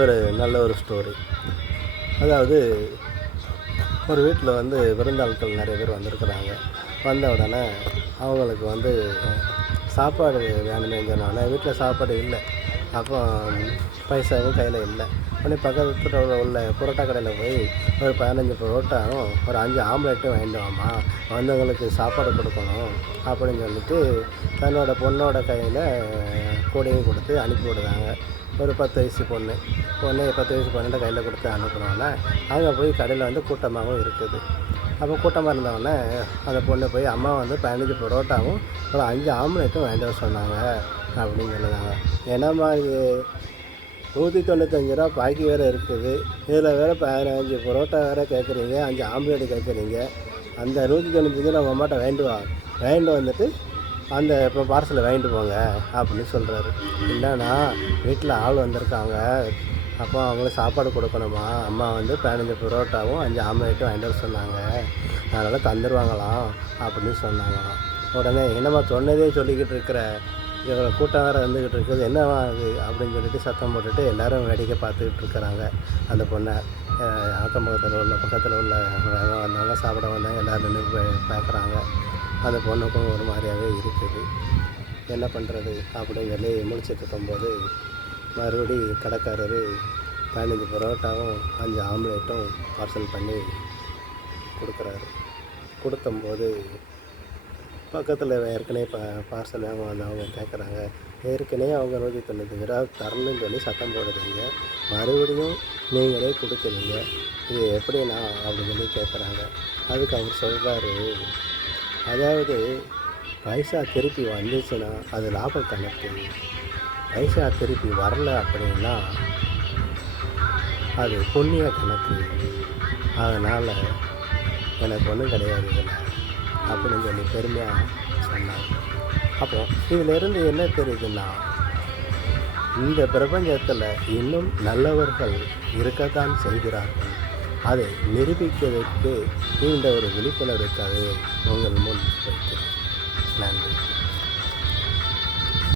ஒரு நல்ல ஒரு ஸ்டோரி. அதாவது ஒரு வீட்டில் விருந்தாட்கள் நிறைய பேர் வந்திருக்கிறாங்க. வந்த உடனே அவங்களுக்கு சாப்பாடு வேணுமேன்னு சொன்னோடனே வீட்டில் சாப்பாடு இல்லை. அப்போ பைசாவும் கையில் இல்லை. உடனே பக்கத்தில் உள்ள புரோட்டா கடையில் போய் ஒரு 15 புரோட்டாவும் ஒரு 5 ஆம்லேட்டும் வாங்கிட்டு வாம்மா, வந்தவங்களுக்கு சாப்பாடு கொடுக்கணும் அப்படின்னு சொல்லிட்டு தன்னோட பொண்ணோட கையில் கூடையும் கொடுத்து அனுப்பி விடுறாங்க. ஒரு 10 வயசு பொண்ணு 10 வயசு பொண்ணுகிட்ட கையில் கொடுத்து அனுப்புனோடனே அங்கே போய் கடையில் கூட்டமாகவும் இருக்குது. அப்போ கூட்டமாக இருந்தவொடனே அந்த பொண்ணு போய் அம்மா 15 புரோட்டாவும் ஒரு 5 ஆம்லேட்டும் வாங்கிட்டு வர சொன்னாங்க அப்படின்னு சொல்லுறாங்க. என்னம்மா இது 195 ரூபா பாக்கி வேறு இருக்குது, இதில் வேறு 15 புரோட்டா வேறு கேட்குறீங்க, 5 ஆம்லேட்டு கேட்குறீங்க, அந்த 195 ரூபா உங்கள் அம்மாட்ட வாங்கிட்டு வந்துட்டு அந்த இப்போ பார்சலை வாங்கிட்டு போங்க அப்படின்னு சொல்கிறாரு. இல்லைண்ணா வீட்டில் ஆள் வந்திருக்காங்க, அப்போ அவங்களுக்கு சாப்பாடு கொடுக்கணுமா, அம்மா 15 புரோட்டாவும் 5 ஆம்லேட்டும் வாங்கிட்டு வர சொன்னாங்க, அதனால் தந்துடுவாங்களாம் அப்படின்னு சொன்னாங்களாம். உடனே என்னம்மா சொன்னதே சொல்லிக்கிட்டு இருக்கிற, இவ்வளோ கூட்டம் வேறு வந்துக்கிட்டு இருக்குது, என்னவா அது அப்படின்னு சொல்லிட்டு சத்தம் போட்டுட்டு எல்லோரும் வேடிக்கை பார்த்துக்கிட்டு இருக்கிறாங்க. அந்த பொண்ணை பக்கத்தில் உள்ள வந்தவங்க சாப்பிட வந்தாங்க, எல்லோரும் நின்று பார்க்குறாங்க. அந்த பொண்ணுக்கும் ஒரு மாதிரியாகவே இருக்குது. என்ன பண்ணுறது அப்படின்னு சொல்லி முழிச்சிட்டு இருக்கும்போது மறுபடி கடைக்காரர் 15 பரோட்டாவும் 5 ஆம்லேட்டும் பார்சல் பண்ணி கொடுக்குறாரு. கொடுக்கும்போது பக்கத்தில் ஏற்கனவே பார்சல் வாங்க வந்தவங்க கேட்குறாங்க, ஏற்கனவே அவங்க 195 ரூபா தரணும்னு சொல்லி சத்தம் போடுறீங்க, மறுபடியும் நீங்களே கொடுக்குறீங்க, இது எப்படிண்ணா அப்படின்னு சொல்லி கேட்குறாங்க. அதுக்கு அவர் சொல்கிறாரு, அதாவது பைசா திருப்பி வந்துச்சுன்னா அது லாப கணக்கு, பைசா திருப்பி வரல அப்படின்னா அது புண்ணிய கணக்கு, அதனால் எனக்கு ஒன்றும் கிடையாது இதில் அப்படின்னு சொல்லி பெருமையாக சொன்னாங்க. அப்போது இதிலிருந்து என்ன தெரியுதுன்னா, இந்த பிரபஞ்சத்தில் இன்னும் நல்லவர்கள் இருக்கத்தான் செய்கிறார்கள். அதை நிரூபிப்பதற்கு இந்த ஒரு விழிப்புணர்வு கதையை உங்கள் முன் வைக்கிறேன். நன்றி.